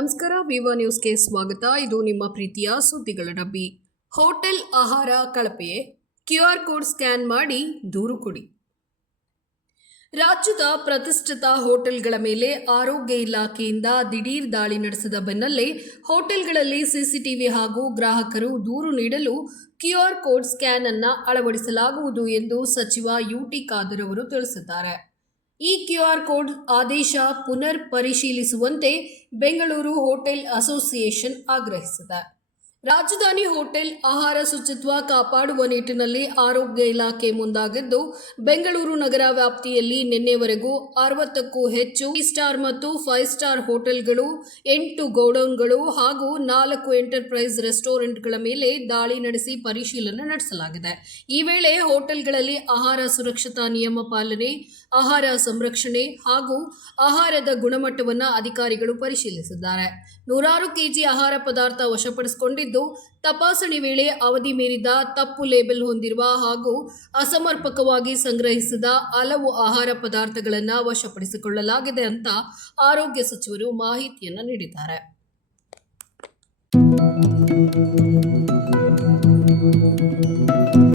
ನಮಸ್ಕಾರ, ವಿವಾ ನ್ಯೂಸ್ಗೆ ಸ್ವಾಗತ. ಇದು ನಿಮ್ಮ ಪ್ರೀತಿಯ ಸುದ್ದಿಗಳ ಡಬ್ಬಿ. ಹೋಟೆಲ್ ಆಹಾರ ಕಳಪೆ, ಕ್ಯೂಆರ್ ಕೋಡ್ ಸ್ಕ್ಯಾನ್ ಮಾಡಿ ದೂರು ಕೊಡಿ. ರಾಜ್ಯದ ಪ್ರತಿಷ್ಠಿತ ಹೋಟೆಲ್ಗಳ ಮೇಲೆ ಆರೋಗ್ಯ ಇಲಾಖೆಯಿಂದ ದಿಢೀರ್ ದಾಳಿ ನಡೆಸಿದ ಬೆನ್ನಲ್ಲೇ ಹೋಟೆಲ್ಗಳಲ್ಲಿ ಸಿಸಿಟಿವಿ ಹಾಗೂ ಗ್ರಾಹಕರು ದೂರು ನೀಡಲು ಕ್ಯೂಆರ್ ಕೋಡ್ ಸ್ಕ್ಯಾನ್ ಅನ್ನು ಅಳವಡಿಸಲಾಗುವುದು ಎಂದು ಸಚಿವ ಯುಟಿ ಖಾದರ್ ಅವರು ತಿಳಿಸಿದ್ದಾರೆ. ಈ ಕ್ಯೂಆರ್ ಕೋಡ್ ಆದೇಶ ಪುನರ್ ಪರಿಶೀಲಿಸುವಂತೆ ಬೆಂಗಳೂರು ಹೋಟೆಲ್ ಅಸೋಸಿಯೇಷನ್ ಆಗ್ರಹಿಸಿದೆ. ರಾಜಧಾನಿ ಹೋಟೆಲ್ ಆಹಾರ ಶುಚಿತ್ವ ಕಾಪಾಡುವ ನಿಟ್ಟಿನಲ್ಲಿ ಆರೋಗ್ಯ ಇಲಾಖೆ ಮುಂದಾಗಿದ್ದು, ಬೆಂಗಳೂರು ನಗರ ವ್ಯಾಪ್ತಿಯಲ್ಲಿ ನಿನ್ನೆವರೆಗೂ 60ಕ್ಕೂ ಹೆಚ್ಚು 3 ಸ್ಟಾರ್ ಮತ್ತು 5 ಸ್ಟಾರ್ ಹೋಟೆಲ್ಗಳು, 8 ಗೋಡೌನ್ಗಳು ಹಾಗೂ 4 ಎಂಟರ್ಪ್ರೈಸ್ ರೆಸ್ಟೋರೆಂಟ್ಗಳ ಮೇಲೆ ದಾಳಿ ನಡೆಸಿ ಪರಿಶೀಲನೆ ನಡೆಸಲಾಗಿದೆ. ಈ ವೇಳೆ ಹೋಟೆಲ್ಗಳಲ್ಲಿ ಆಹಾರ ಸುರಕ್ಷತಾ ನಿಯಮ ಪಾಲನೆ, ಆಹಾರ ಸಂರಕ್ಷಣೆ ಹಾಗೂ ಆಹಾರದ ಗುಣಮಟ್ಟವನ್ನು ಅಧಿಕಾರಿಗಳು ಪರಿಶೀಲಿಸಿದ್ದಾರೆ. 100 ಕೆಜಿ ಆಹಾರ ಪದಾರ್ಥ ವಶಪಡಿಸಿಕೊಂಡಿದ್ದು, ತಪಾಸಣೆ ವೇಳೆ ಅವಧಿ ಮೀರಿದ, ತಪ್ಪು ಲೇಬಲ್ ಹೊಂದಿರುವ ಹಾಗೂ ಅಸಮರ್ಪಕವಾಗಿ ಸಂಗ್ರಹಿಸಿದ ಹಲವು ಆಹಾರ ಪದಾರ್ಥಗಳನ್ನು ವಶಪಡಿಸಿಕೊಳ್ಳಲಾಗಿದೆ ಅಂತ ಆರೋಗ್ಯ ಸಚಿವರು ಮಾಹಿತಿಯನ್ನು ನೀಡಿದ್ದಾರೆ.